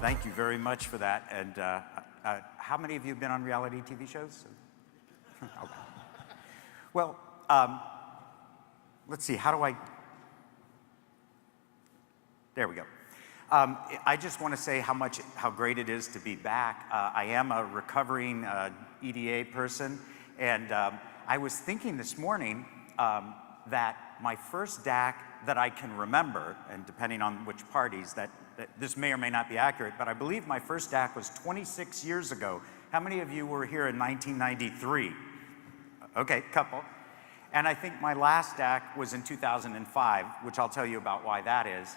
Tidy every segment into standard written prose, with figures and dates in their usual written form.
Thank you very much for that. And how many of you have been on reality TV shows? Okay. Well, let's see, how do I... There we go. I just want to say how great it is to be back. I am a recovering EDA person, and I was thinking this morning that my first DAC that I can remember, and depending on which parties, that this may or may not be accurate, but I believe my first DAC was 26 years ago. How many of you were here in 1993? Okay, couple. And I think my last DAC was in 2005, which I'll tell you about why that is.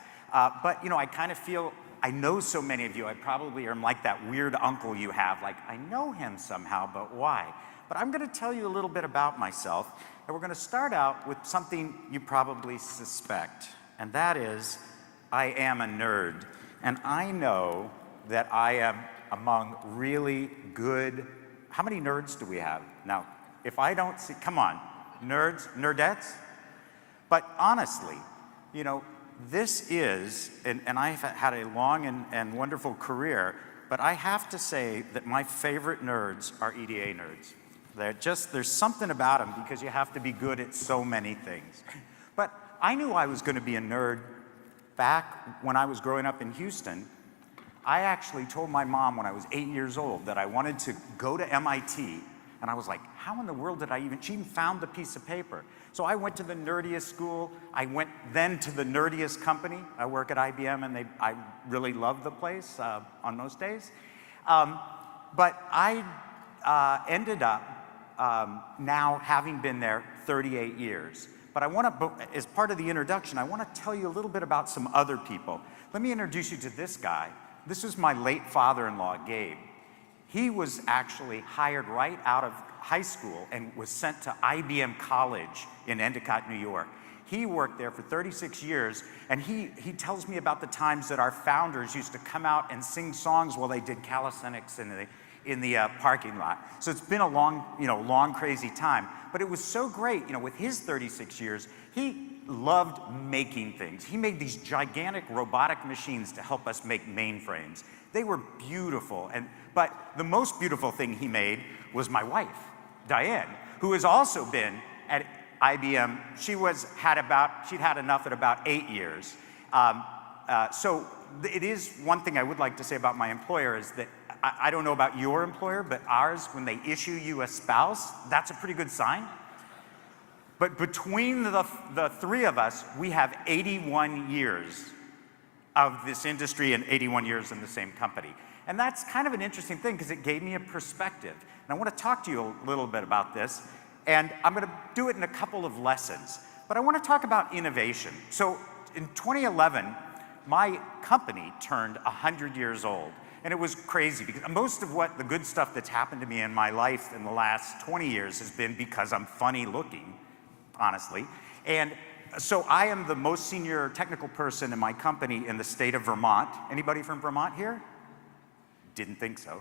But you know, I kind of feel, I know so many of you, I probably am like that weird uncle you have, like I know him somehow, but why? But I'm gonna tell you a little bit about myself, and we're gonna start out with something you probably suspect, and that is, I am a nerd. And I know that I am among really good, how many nerds do we have? Now, if I don't see, come on, nerds, nerdettes? But honestly, you know, this is, and I've had a long and wonderful career, but I have to say that my favorite nerds are EDA nerds. There's something about them because you have to be good at so many things. But I knew I was going to be a nerd back when I was growing up in Houston. I actually told my mom when I was 8 years old that I wanted to go to MIT, and I was like, how in the world did she even found the piece of paper. So I went to the nerdiest school. I went then to the nerdiest company. I work at IBM, and I really love the place on most days. But I ended up now having been there 38 years. But I want to, as part of the introduction, I want to tell you a little bit about some other people. Let me introduce you to this guy. This was my late father-in-law, Gabe. He was actually hired right out of high school and was sent to IBM College in Endicott, New York. He worked there for 36 years, and he tells me about the times that our founders used to come out and sing songs while they did calisthenics in the parking lot. So it's been a long, crazy time. But it was so great, you know, with his 36 years, he loved making things. He made these gigantic robotic machines to help us make mainframes. They were beautiful, but the most beautiful thing he made was my wife, Diane, who has also been at IBM. She'd had enough at about 8 years. So it is one thing I would like to say about my employer is that I don't know about your employer, but ours, when they issue you a spouse, that's a pretty good sign. But between the three of us, we have 81 years of this industry and 81 years in the same company. And that's kind of an interesting thing because it gave me a perspective. And I want to talk to you a little bit about this. And I'm going to do it in a couple of lessons. But I want to talk about innovation. So in 2011, my company turned 100 years old. And it was crazy because most of the good stuff that's happened to me in my life in the last 20 years has been because I'm funny looking, honestly. And so I am the most senior technical person in my company in the state of Vermont. Anybody from Vermont here? Didn't think so.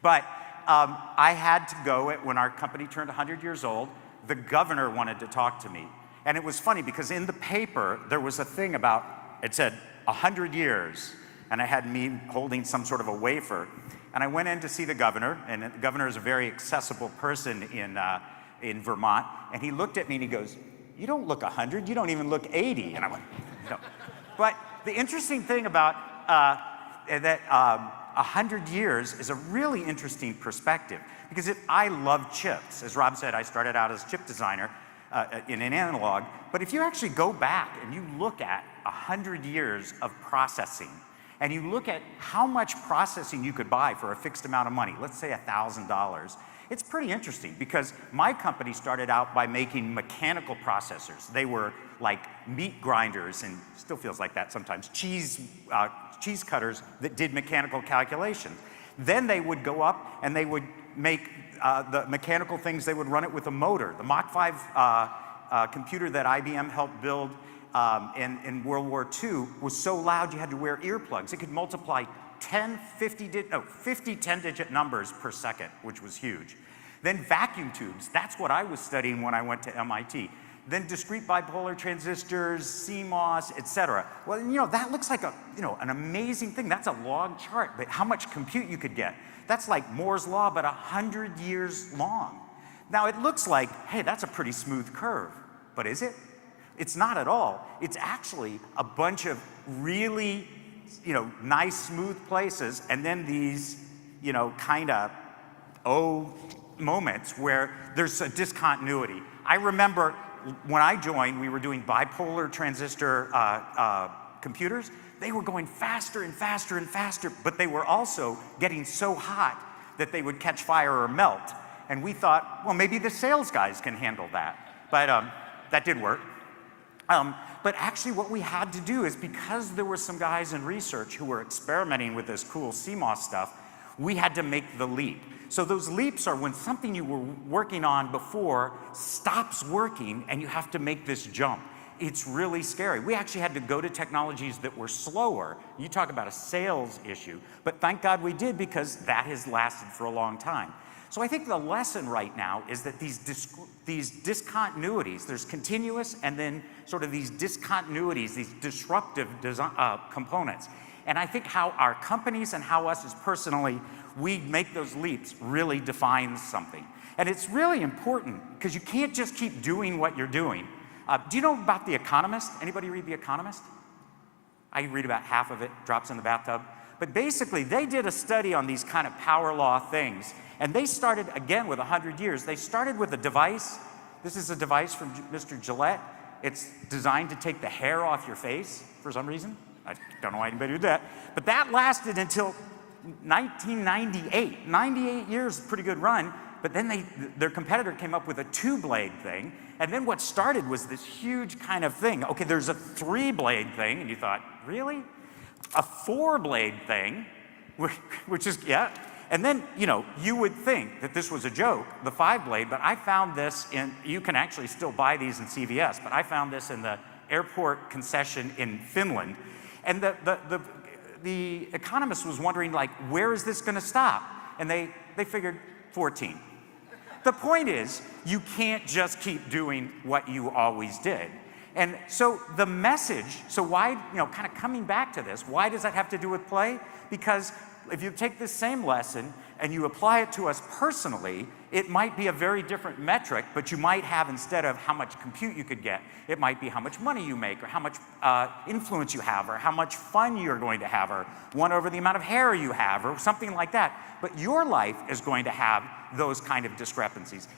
But I had to go when our company turned 100 years old. The governor wanted to talk to me. And it was funny because in the paper, there was a thing about, it said 100 years. And I had me holding some sort of a wafer. And I went in to see the governor, and the governor is a very accessible person in Vermont. And he looked at me and he goes, "You don't look 100, you don't even look 80. And I went, no. But the interesting thing about that 100 years is a really interesting perspective. Because I love chips. As Rob said, I started out as a chip designer in an analog. But if you actually go back and you look at 100 years of processing, and you look at how much processing you could buy for a fixed amount of money, let's say $1,000, it's pretty interesting because my company started out by making mechanical processors. They were like meat grinders, and still feels like that sometimes, cheese cutters that did mechanical calculations. Then they would go up and they would make the mechanical things, they would run it with a motor. The Mach 5 computer that IBM helped build in World War II was so loud you had to wear earplugs. It could multiply 50 10-digit numbers per second, which was huge. Then vacuum tubes, that's what I was studying when I went to MIT. then discrete bipolar transistors, CMOS, et cetera. Well, that looks like an amazing thing. That's a log chart, but how much compute you could get. That's like Moore's Law, but 100 years long. Now, it looks like, hey, that's a pretty smooth curve, but is it? It's not at all. It's actually a bunch of really, nice, smooth places, and then these, kind of, moments where there's a discontinuity. I remember when I joined, we were doing bipolar transistor computers. They were going faster and faster and faster, but they were also getting so hot that they would catch fire or melt. And we thought, well, maybe the sales guys can handle that. But that did work. But actually what we had to do is, because there were some guys in research who were experimenting with this cool CMOS stuff, we had to make the leap. So those leaps are when something you were working on before stops working and you have to make this jump. It's really scary. We actually had to go to technologies that were slower. You talk about a sales issue, but thank God we did, because that has lasted for a long time. So I think the lesson right now is that these discontinuities, there's continuous and then sort of these discontinuities, these disruptive components. And I think how our companies and how us as personally, we make those leaps really defines something. And it's really important, because you can't just keep doing what you're doing. Do you know about The Economist? Anybody read The Economist? I read about half of it, drops in the bathtub. But basically, they did a study on these kind of power law things. And they started, again, with 100 years. They started with a device. This is a device from Mr. Gillette. It's designed to take the hair off your face for some reason. I don't know why anybody did that. But that lasted until 1998. 98 years, pretty good run. But then their competitor came up with a 2-blade thing. And then what started was this huge kind of thing. Okay, there's a 3-blade thing. And you thought, really? A 4-blade thing, which is, yeah. And then, you would think that this was a joke, the 5-blade, but I found this you can actually still buy these in CVS, but I found this in the airport concession in Finland. And the Economist was wondering, like, where is this gonna stop? And they figured 14. The point is, you can't just keep doing what you always did. And so the message, so why, kind of coming back to this, why does that have to do with play? Because if you take this same lesson and you apply it to us personally, it might be a very different metric, but you might have, instead of how much compute you could get, it might be how much money you make, or how much influence you have, or how much fun you're going to have, or 1 over the amount of hair you have, or something like that. But your life is going to have those kind of discrepancies,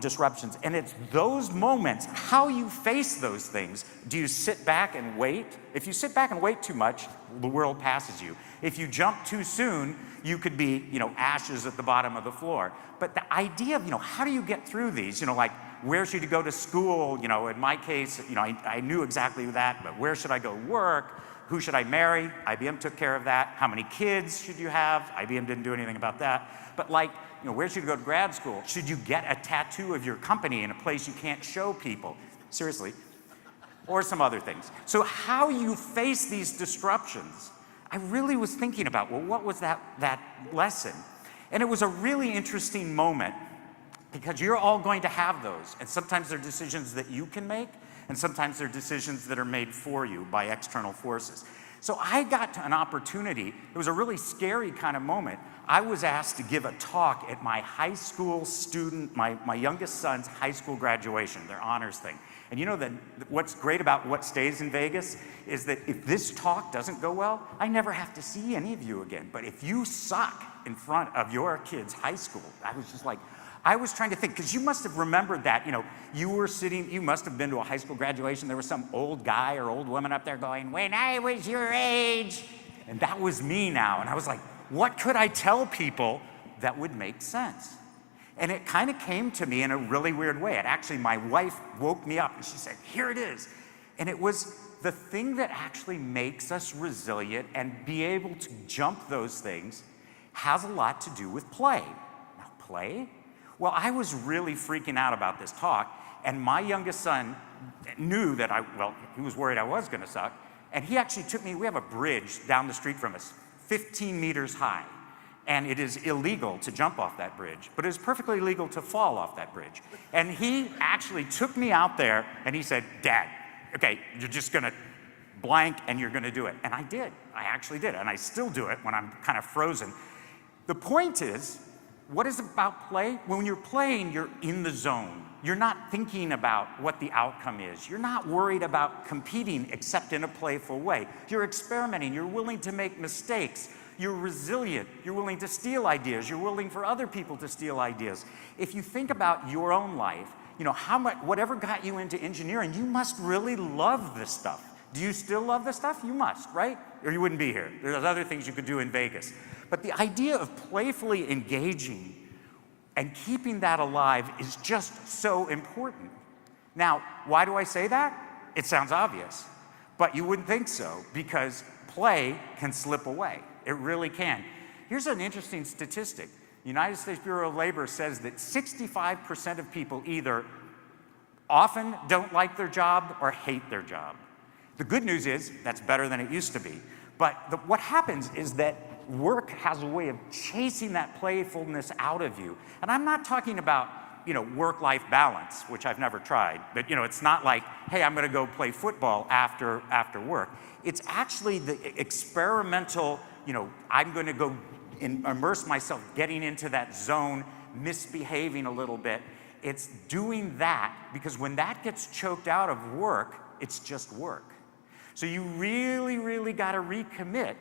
disruptions. And it's those moments, how you face those things. Do you sit back and wait? If you sit back and wait too much, the world passes you. If you jump too soon, you could be, ashes at the bottom of the floor. But the idea of, how do you get through these? Like, where should you go to school? In my case, I knew exactly that, but where should I go work? Who should I marry? IBM took care of that. How many kids should you have? IBM didn't do anything about that. But where should you go to grad school? Should you get a tattoo of your company in a place you can't show people? Seriously. Or some other things. So how you face these disruptions, I really was thinking about, well, what was that lesson? And it was a really interesting moment, because you're all going to have those. And sometimes they're decisions that you can make, and sometimes they're decisions that are made for you by external forces. So I got an opportunity. It was a really scary kind of moment. I was asked to give a talk at my high school student, my youngest son's high school graduation, their honors thing. And what's great about what stays in Vegas is that if this talk doesn't go well, I never have to see any of you again. But if you suck in front of your kid's high school, I was trying to think, because you must have remembered that, you must have been to a high school graduation, there was some old guy or old woman up there going, when I was your age. And that was me now. And I was like, what could I tell people that would make sense? And it kind of came to me in a really weird way. My wife woke me up and she said, here it is. And it was the thing that actually makes us resilient and be able to jump those things has a lot to do with play. Now, play? Well, I was really freaking out about this talk, and my youngest son knew that he was worried I was gonna suck, and he actually took me, we have a bridge down the street from us, 15 meters high. and it is illegal to jump off that bridge, but it is perfectly legal to fall off that bridge. And he actually took me out there and he said, Dad, okay, you're just gonna blank and you're gonna do it. And I did, I actually did, and I still do it when I'm kind of frozen. The point is, what is about play? When you're playing, you're in the zone. You're not thinking about what the outcome is. You're not worried about competing except in a playful way. You're experimenting, you're willing to make mistakes. You're resilient, you're willing to steal ideas, you're willing for other people to steal ideas. If you think about your own life, you know, whatever got you into engineering, you must really love this stuff. Do you still love this stuff? You must, right? Or you wouldn't be here. There's other things you could do in Vegas. But the idea of playfully engaging and keeping that alive is just so important. Now, why do I say that? It sounds obvious, but you wouldn't think so, because play can slip away. It really can. Here's an interesting statistic. The United States Bureau of Labor says that 65% of people either often don't like their job or hate their job. The good news is that's better than it used to be. But what happens is that work has a way of chasing that playfulness out of you. And I'm not talking about, you know, work-life balance, which I've never tried. But, you know, it's not like, hey, I'm gonna go play football after work. It's actually the experimental, you know, I'm gonna go immerse myself, getting into that zone, misbehaving a little bit. It's doing that, because when that gets choked out of work, it's just work. So you really, really gotta recommit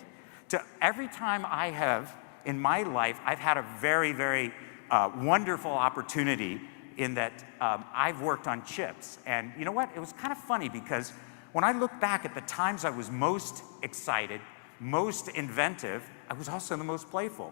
to every time I have, in my life, I've had a very, very wonderful opportunity in that I've worked on chips. And you know what? It was kind of funny, because when I look back at the times I was most excited, most inventive, I was also the most playful.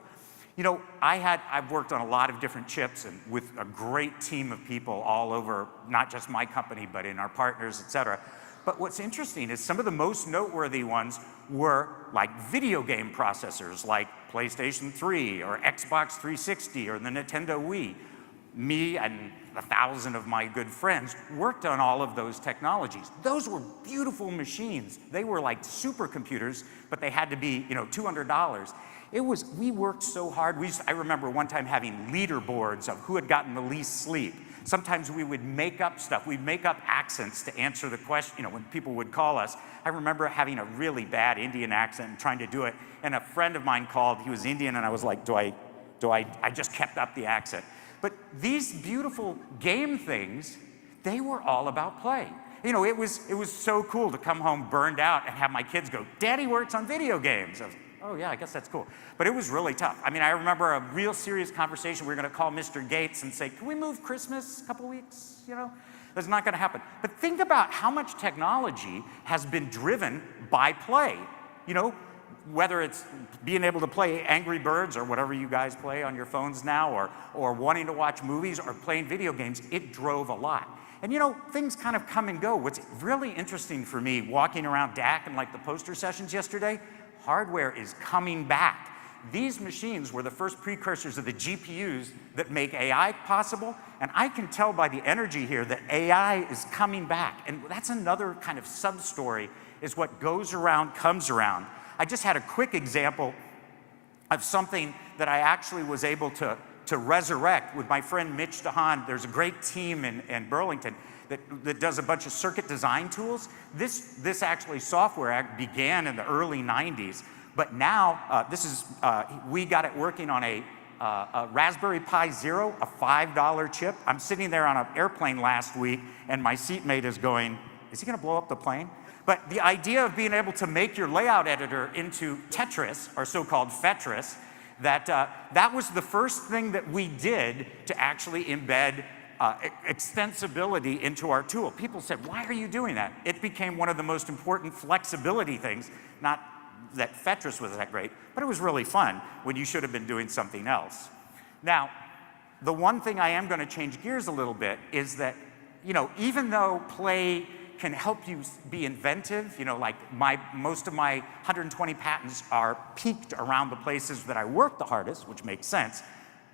You know, I've worked on a lot of different chips and with a great team of people all over, not just my company, but in our partners, et cetera. But what's interesting is some of the most noteworthy ones were like video game processors, like PlayStation 3 or Xbox 360 or the Nintendo Wii. Me and 1,000 of my good friends worked on all of those technologies. Those were beautiful machines. They were like supercomputers, but they had to be, you know, $200. We worked so hard. I remember one time having leaderboards of who had gotten the least sleep. Sometimes we would make up stuff. We'd make up accents to answer the question, you know, when people would call us. I remember having a really bad Indian accent and trying to do it. And a friend of mine called, he was Indian, and I was like, I just kept up the accent. But these beautiful game things, they were all about play. You know, it was so cool to come home burned out and have my kids go, Daddy works on video games. I was, oh yeah, I guess that's cool. But it was really tough. I mean, I remember a real serious conversation. We were gonna call Mr. Gates and say, can we move Christmas a couple weeks, you know? That's not gonna happen. But think about how much technology has been driven by play. You know, whether it's being able to play Angry Birds or whatever you guys play on your phones now, or wanting to watch movies or playing video games, it drove a lot. And you know, things kind of come and go. What's really interesting for me, walking around DAC and like the poster sessions yesterday, hardware is coming back. These machines were the first precursors of the GPUs that make AI possible, and I can tell by the energy here that AI is coming back. And that's another kind of sub-story, is what goes around comes around. I just had a quick example of something that I actually was able to resurrect with my friend Mitch DeHaan. There's a great team in Burlington that does a bunch of circuit design tools. This actually software began in the early 90s, but now we got it working on a Raspberry Pi Zero, a $5 chip. I'm sitting there on an airplane last week, and my seatmate is going, is he gonna blow up the plane? But the idea of being able to make your layout editor into Tetris, or so-called Fetris, that was the first thing that we did to actually embed extensibility into our tool. People said, why are you doing that? It became one of the most important flexibility things. Not that Fetris was that great, but it was really fun when you should have been doing something else. Now, the one thing I am going to change gears a little bit is that, you know, even though play can help you be inventive, you know, like most of my 120 patents are peaked around the places that I work the hardest, which makes sense,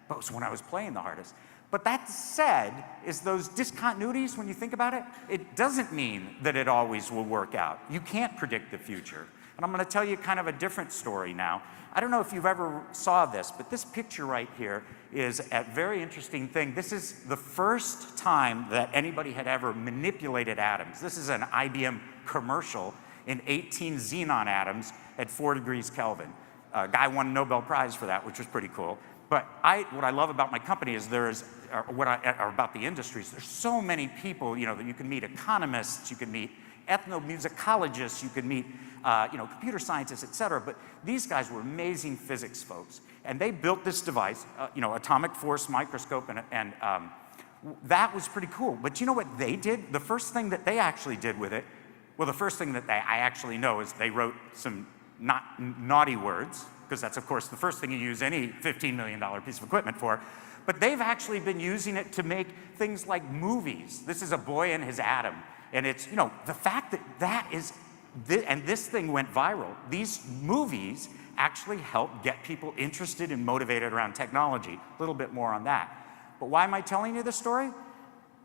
but it was when I was playing the hardest. But that said, is those discontinuities, when you think about it, it doesn't mean that it always will work out. You can't predict the future. And I'm going to tell you kind of a different story now. I don't know if you've ever saw this, but this picture right here is a very interesting thing. This is the first time that anybody had ever manipulated atoms. This is an IBM commercial in 18 xenon atoms at 4 degrees Kelvin. A guy won a Nobel Prize for that, which was pretty cool. But what I love about my company is or about the industries, there's so many people, that you can meet economists, you can meet ethnomusicologists, you can meet computer scientists, et cetera. But these guys were amazing physics folks. And they built this device, atomic force microscope, and that was pretty cool. But you know what they did? The first thing that they actually did with it, well, the first thing that I actually know is they wrote some naughty words, because that's, of course, the first thing you use any $15 million piece of equipment for. But they've actually been using it to make things like movies. This is A Boy and His Atom. And it's, the fact that and this thing went viral. These movies actually help get people interested and motivated around technology. A little bit more on that. But why am I telling you this story?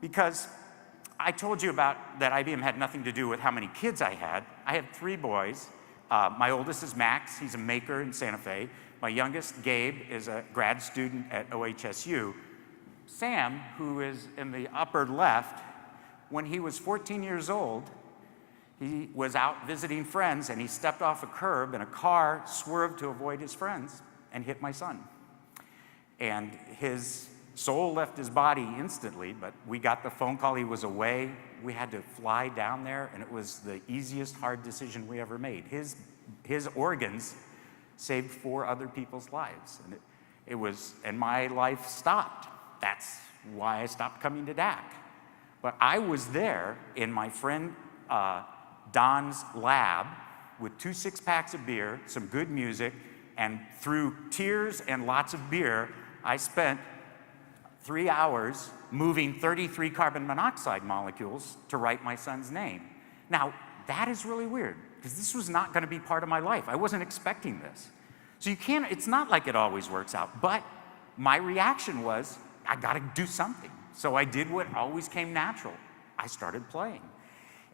Because I told you about that IBM had nothing to do with how many kids I had. I had 3 boys. My oldest is Max. He's a maker in Santa Fe. My youngest, Gabe, is a grad student at OHSU. Sam, who is in the upper left, when he was 14 years old, he was out visiting friends, and he stepped off a curb, and a car swerved to avoid his friends and hit my son. And his soul left his body instantly, but we got the phone call he was away. We had to fly down there, and it was the easiest hard decision we ever made. His organs saved 4 other people's lives, and my life stopped. That's why I stopped coming to DAC. But I was there in my friend Don's lab with 2 6-packs of beer, some good music, and through tears and lots of beer, I spent 3 hours moving 33 carbon monoxide molecules to write my son's name. Now, that is really weird, because this was not going to be part of my life. I wasn't expecting this. So it's not like it always works out, but my reaction was, I got to do something. So I did what always came natural. I started playing.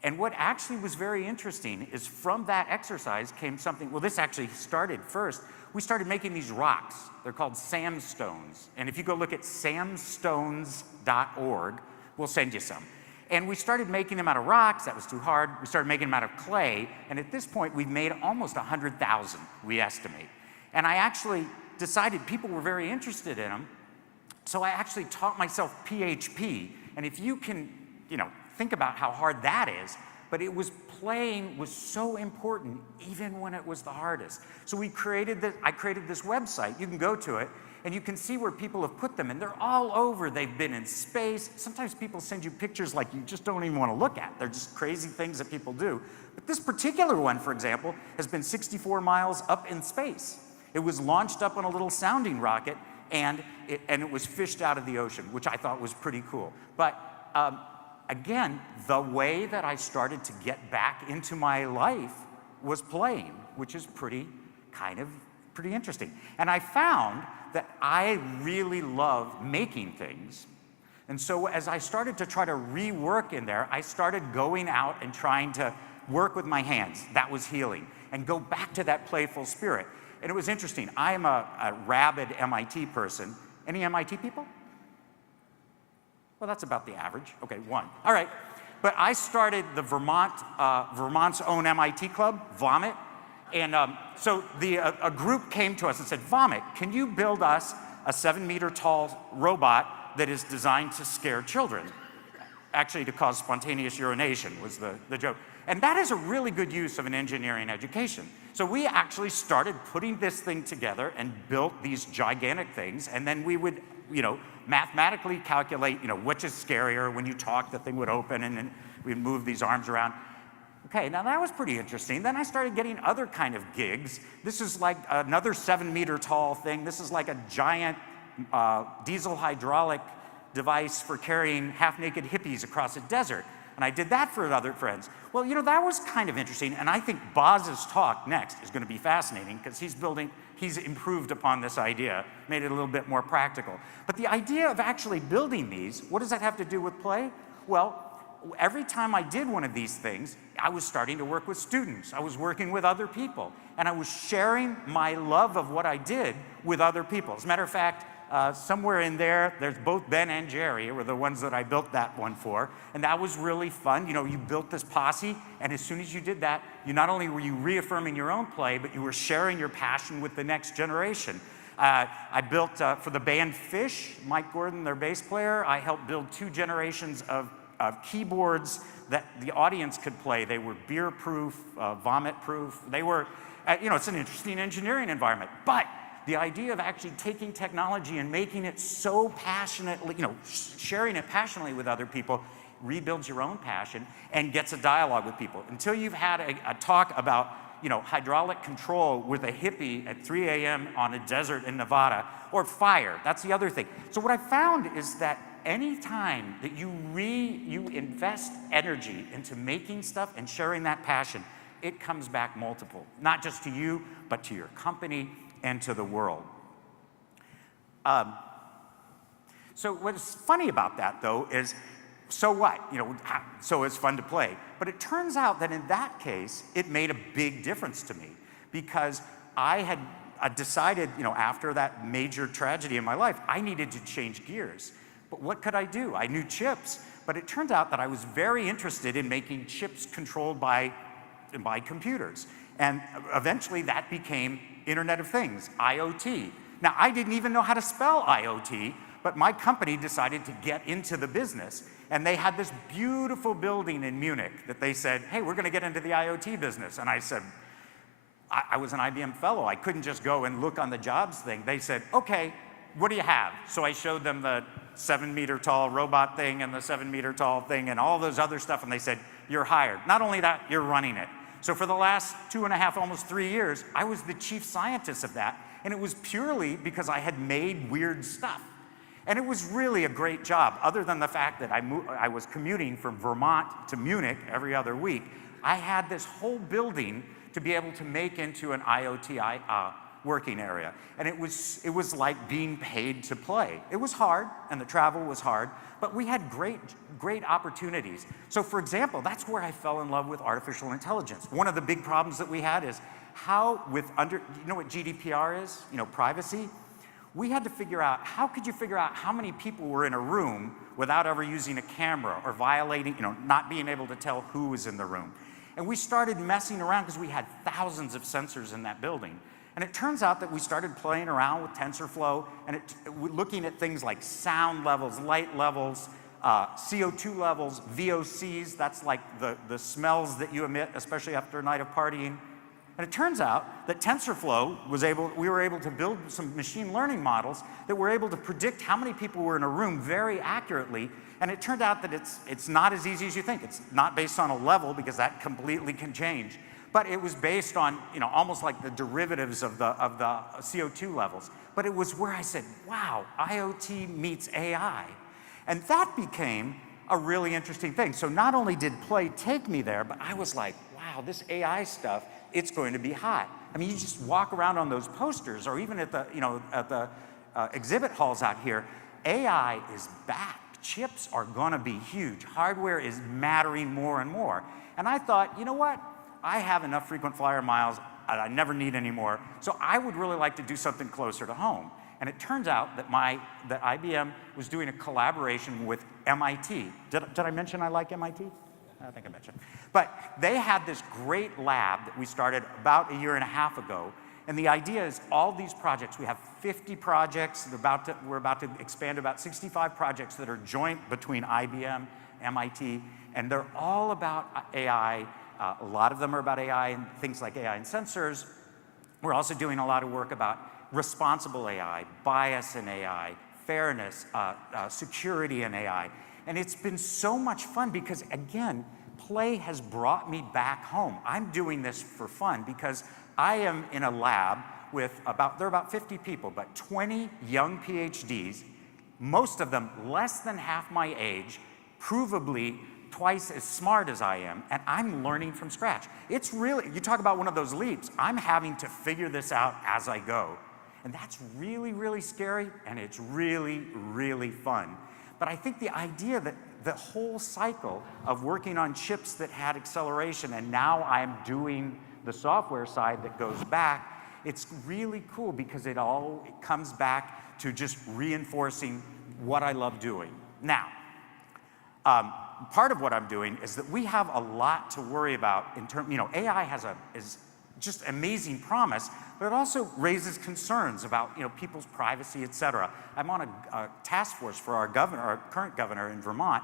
And what actually was very interesting is from that exercise came something, well, this actually started first. We started making these rocks. They're called samstones. And if you go look at samstones.org, we'll send you some. And we started making them out of rocks. That was too hard. We started making them out of clay. And at this point, we've made almost 100,000, we estimate. And I actually decided people were very interested in them. So I actually taught myself PHP. And if you can, think about how hard that is, but playing was so important even when it was the hardest. So I created this website. You can go to it, and you can see where people have put them, and they're all over. They've been in space. Sometimes people send you pictures like you just don't even want to look at. They're just crazy things that people do. But this particular one, for example, has been 64 miles up in space. It was launched up on a little sounding rocket, and it was fished out of the ocean, which I thought was pretty cool. But again, the way that I started to get back into my life was playing, which is pretty interesting. And I found that I really love making things. And so as I started to try to rework in there, I started going out and trying to work with my hands. That was healing. And go back to that playful spirit. And it was interesting. I am a rabid MIT person. Any MIT people? Well, that's about the average. Okay, 1. All right. But I started the Vermont's own MIT club, Vomit. And so a group came to us and said, Vomit, can you build us a 7-meter tall robot that is designed to scare children? Actually, to cause spontaneous urination was the joke. And that is a really good use of an engineering education. So we actually started putting this thing together and built these gigantic things, and then we would, mathematically calculate, which is scarier. When you talk, the thing would open, and then we'd move these arms around. Okay, now that was pretty interesting. Then I started getting other kind of gigs. This is like another 7-meter tall thing. This is like a giant diesel hydraulic device for carrying half-naked hippies across a desert. And I did that for other friends. Well, that was kind of interesting. And I think Boz's talk next is going to be fascinating, because he's improved upon this idea, made it a little bit more practical. But the idea of actually building these, what does that have to do with play? Well, every time I did one of these things, I was starting to work with students. I was working with other people. And I was sharing my love of what I did with other people. As a matter of fact, somewhere in there, there's both Ben and Jerry were the ones that I built that one for. And that was really fun. You know, you built this posse, and as soon as you did that, you not only were you reaffirming your own play, but you were sharing your passion with the next generation. I built, for the band Fish, Mike Gordon, their bass player, I helped build 2 generations of keyboards that the audience could play. They were beer-proof, vomit-proof. They were, you know, it's an interesting engineering environment. But the idea of actually taking technology and making it so passionately, you know, sharing it passionately with other people, rebuilds your own passion and gets a dialogue with people. Until you've had a talk about, you know, hydraulic control with a hippie at 3 a.m. on a desert in Nevada, or fire, that's the other thing. So what I found is that any time that you invest energy into making stuff and sharing that passion, it comes back multiple, not just to you, but to your company and to the world. So what's funny about that, though, is so what? You know, so it's fun to play. But it turns out that in that case, it made a big difference to me, because I had decided, you know, after that major tragedy in my life, I needed to change gears. But what could I do? I knew chips, but it turned out that I was very interested in making chips controlled by computers. And eventually that became Internet of Things, IoT. Now, I didn't even know how to spell IoT, but my company decided to get into the business. And they had this beautiful building in Munich that they said, hey, we're going to get into the IoT business. And I said, I was an IBM fellow. I couldn't just go and look on the jobs thing. They said, okay, what do you have? So I showed them the 7-meter tall robot thing and the 7-meter tall thing and all those other stuff. And they said, you're hired. Not only that, you're running it. So for the last 2.5, almost 3 years, I was the chief scientist of that. And it was purely because I had made weird stuff. And it was really a great job, other than the fact that I was commuting from Vermont to Munich every other week. I had this whole building to be able to make into an IoT working area. And it was like being paid to play. It was hard, and the travel was hard, but we had great opportunities. So for example, that's where I fell in love with artificial intelligence. One of the big problems that we had is how you know what GDPR is? You know, privacy? We had to figure out, how could you figure out how many people were in a room without ever using a camera or violating, you know, not being able to tell who was in the room. And we started messing around because we had thousands of sensors in that building. And it turns out that we started playing around with TensorFlow and looking at things like sound levels, light levels, CO2 levels, VOCs, that's like the smells that you emit, especially after a night of partying. And it turns out that TensorFlow we were able to build some machine learning models that were able to predict how many people were in a room very accurately. And it turned out that it's not as easy as you think. It's not based on a level, because that completely can change. But it was based on, you know, almost like the derivatives of the CO2 levels. But it was where I said, wow, IoT meets AI. And that became a really interesting thing. So not only did play take me there, but I was like, wow, this AI stuff, it's going to be hot. I mean, you just walk around on those posters, or even at the, you know, at the exhibit halls out here, AI is back. Chips are gonna be huge. Hardware is mattering more and more. And I thought, you know what? I have enough frequent flyer miles, I never need any more. So I would really like to do something closer to home. And it turns out that IBM was doing a collaboration with MIT. Did I mention I like MIT? I think I mentioned. But they had this great lab that we started about 1.5 years ago. And the idea is all these projects, we have 50 projects, we're about to expand to about 65 projects that are joint between IBM, MIT, and they're all about AI. A lot of them are about AI and things like AI and sensors. We're also doing a lot of work about responsible AI, bias in AI, fairness, security in AI. And it's been so much fun because, again, play has brought me back home. I'm doing this for fun because I am in a lab with there are about 50 people, but 20 young PhDs, most of them less than half my age, provably twice as smart as I am, and I'm learning from scratch. It's really, you talk about one of those leaps, I'm having to figure this out as I go. And that's really, really scary, and it's really, really fun. But I think the idea the whole cycle of working on chips that had acceleration, and now I'm doing the software side that goes back. It's really cool because it comes back to just reinforcing what I love doing. Now, part of what I'm doing is that we have a lot to worry about in terms, AI is just amazing promise, but it also raises concerns about, people's privacy, et cetera. I'm on a task force for our current governor in Vermont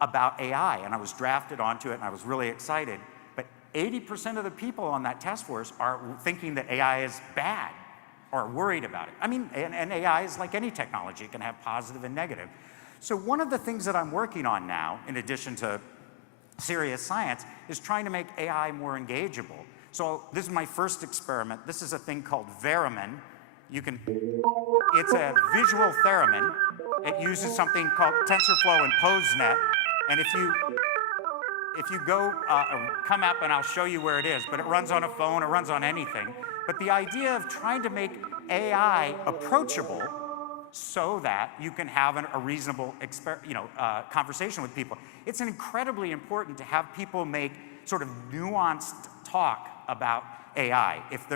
about AI, and I was drafted onto it, and I was really excited. But 80% of the people on that task force are thinking that AI is bad or worried about it. I mean, and AI is like any technology. It can have positive and negative. So one of the things that I'm working on now, in addition to serious science, is trying to make AI more engageable. So this is my first experiment. This is a thing called Varimin. It's a visual theremin. It uses something called TensorFlow and PoseNet. And if you go, come up and I'll show you where it is, but it runs on a phone, it runs on anything. But the idea of trying to make AI approachable so that you can have a reasonable conversation with people. It's incredibly important to have people make sort of nuanced talk about AI. If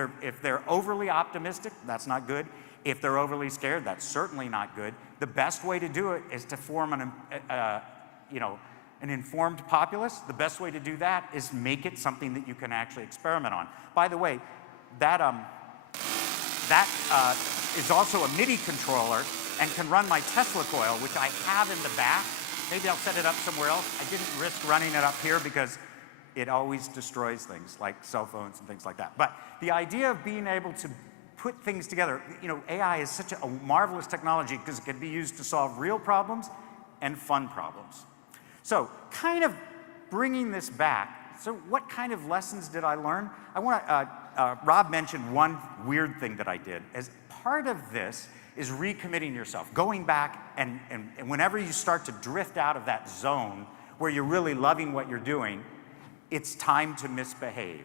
they're overly optimistic, that's not good. If they're overly scared, that's certainly not good. The best way to do it is to form an informed populace. The best way to do that is make it something that you can actually experiment on. By the way, that is also a MIDI controller and can run my Tesla coil, which I have in the back. Maybe I'll set it up somewhere else. I didn't risk running it up here because it always destroys things like cell phones and things like that. But the idea of being able to put things together, AI is such a marvelous technology because it can be used to solve real problems and fun problems. So kind of bringing this back, so what kind of lessons did I learn? Rob mentioned one weird thing that I did. As part of this is recommitting yourself, going back and whenever you start to drift out of that zone where you're really loving what you're doing, it's time to misbehave.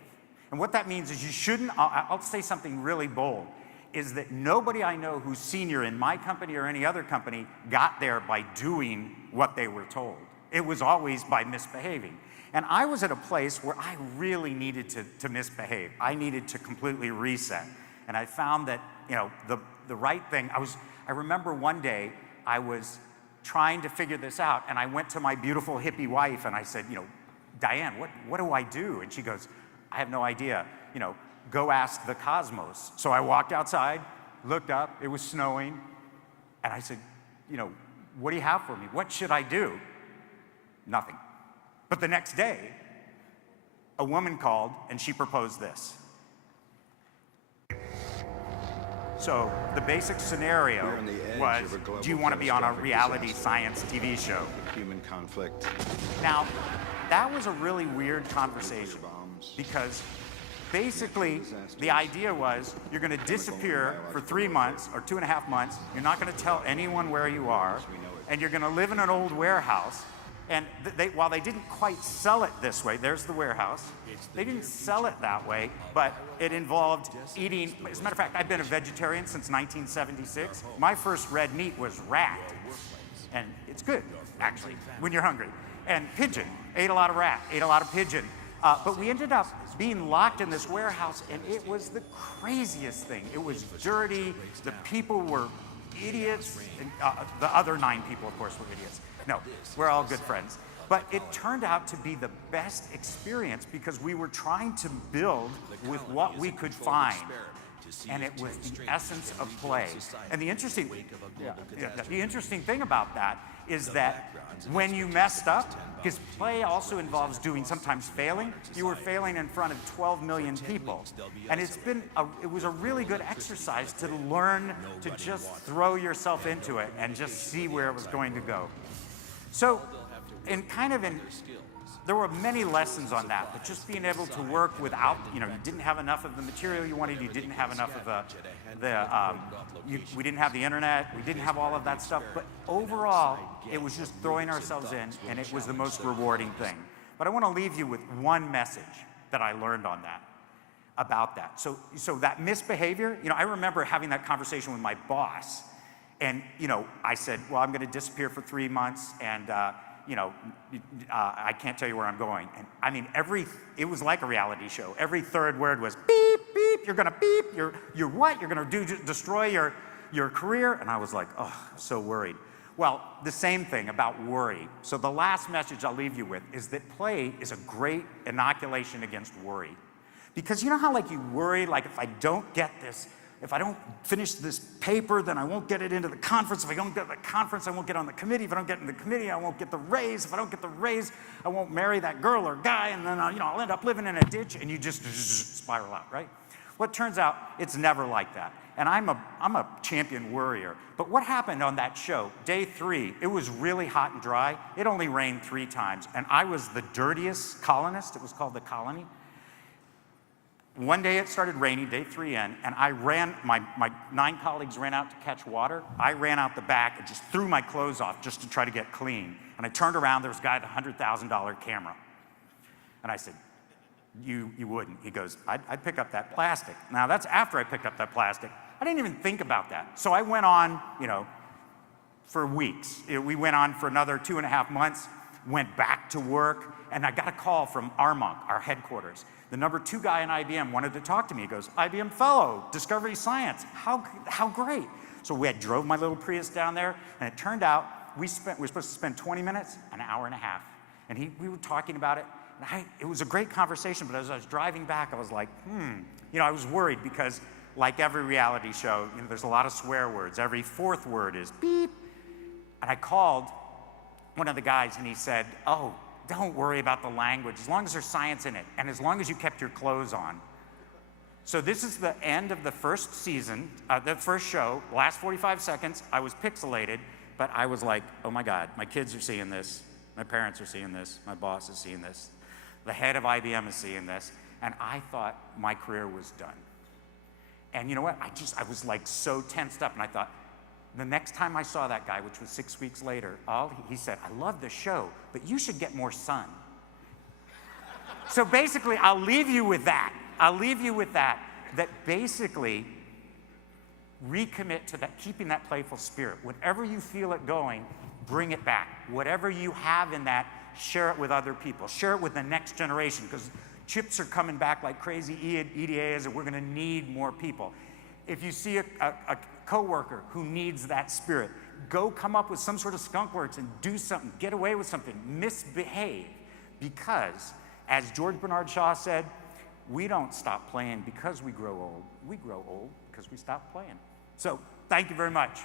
And what that means is you shouldn't, I'll say something really bold, is that nobody I know who's senior in my company or any other company got there by doing what they were told. It was always by misbehaving. And I was at a place where I really needed to misbehave. I needed to completely reset. And I found that, the right thing, I remember one day I was trying to figure this out, and I went to my beautiful hippie wife and I said, Diane, what do I do? And she goes, I have no idea. Go ask the cosmos. So I walked outside, looked up, it was snowing, and I said, what do you have for me? What should I do? Nothing. But the next day, a woman called and she proposed this. So the basic scenario was, do you want to be on a reality science TV show? Human conflict. Now, that was a really weird conversation because basically the idea was you're going to disappear for 3 months or 2.5 months. You're not going to tell anyone where you are, and you're going to live in an old warehouse. And while they didn't quite sell it this way, there's the warehouse. They didn't sell it that way, but it involved eating. As a matter of fact, I've been a vegetarian since 1976. My first red meat was rat, and it's good, actually, when you're hungry. And pigeon, ate a lot of rat, ate a lot of pigeon. But we ended up being locked in this warehouse, and it was the craziest thing. It was dirty, the people were idiots, and the other 9 people, of course, were idiots. No, we're all good friends. But it turned out to be the best experience because we were trying to build with what we could find. And it was the essence of play. And the interesting thing about that is that when you messed up, because play also involves sometimes failing, you were failing in front of 12 million people. And it was a really good exercise to learn to just throw yourself into it and just see where it was going to go. So, there were many lessons on that, but just being able to work without, you didn't have enough of the material you wanted, you didn't have enough of we didn't have the internet, we didn't have all of that stuff, but overall, it was just throwing ourselves in, and it was the most rewarding thing. But I want to leave you with one message that I learned on that, about that. So that misbehavior, I remember having that conversation with my boss, and, I said, well, I'm going to disappear for 3 months, and, I can't tell you where I'm going. And I mean, it was like a reality show. Every third word was beep, beep, you're gonna beep, you're what? You're gonna destroy your career? And I was like, oh, so worried. Well, the same thing about worry. So the last message I'll leave you with is that play is a great inoculation against worry. Because you know how like you worry, like if I don't get this, if I don't finish this paper, then I won't get it into the conference. If I don't get the conference, I won't get on the committee. If I don't get in the committee, I won't get the raise. If I don't get the raise, I won't marry that girl or guy, and then I'll end up living in a ditch, and you just spiral out, right? Well, it turns out it's never like that. And I'm a champion worrier. But what happened on that show, day 3, it was really hot and dry. It only rained 3 times, and I was the dirtiest colonist. It was called the colony. One day it started raining, day 3 in, and I ran, my 9 colleagues ran out to catch water. I ran out the back and just threw my clothes off just to try to get clean. And I turned around, there was a guy with a $100,000 camera. And I said, you wouldn't. He goes, I'd pick up that plastic. Now that's after I picked up that plastic. I didn't even think about that. So I went on, for weeks. We went on for another 2.5 months, went back to work, and I got a call from Armonk, our headquarters. The number 2 guy in IBM wanted to talk to me. He goes, IBM fellow, Discovery Science, how great. So we drove my little Prius down there, and it turned out we were supposed to spend 20 minutes, an hour and a half. And we were talking about it, and it was a great conversation, but as I was driving back, I was like, I was worried because like every reality show, there's a lot of swear words. Every 4th word is beep. And I called one of the guys, and he said, oh, don't worry about the language, as long as there's science in it, and as long as you kept your clothes on. So this is the end of the first season, the first show, last 45 seconds, I was pixelated, but I was like, oh my God, my kids are seeing this, my parents are seeing this, my boss is seeing this, the head of IBM is seeing this, and I thought my career was done. And you know what, I was like so tensed up, and I thought, the next time I saw that guy, which was 6 weeks later, he said, I love the show, but you should get more sun. So basically, I'll leave you with that. That basically recommit to that, keeping that playful spirit. Whenever you feel it going, bring it back. Whatever you have in that, share it with other people. Share it with the next generation, because chips are coming back like crazy. EDA is that we're going to need more people. If you see a coworker who needs that spirit, go come up with some sort of skunk works and do something, get away with something, misbehave. Because, as George Bernard Shaw said, we don't stop playing because we grow old. We grow old because we stop playing. So, thank you very much.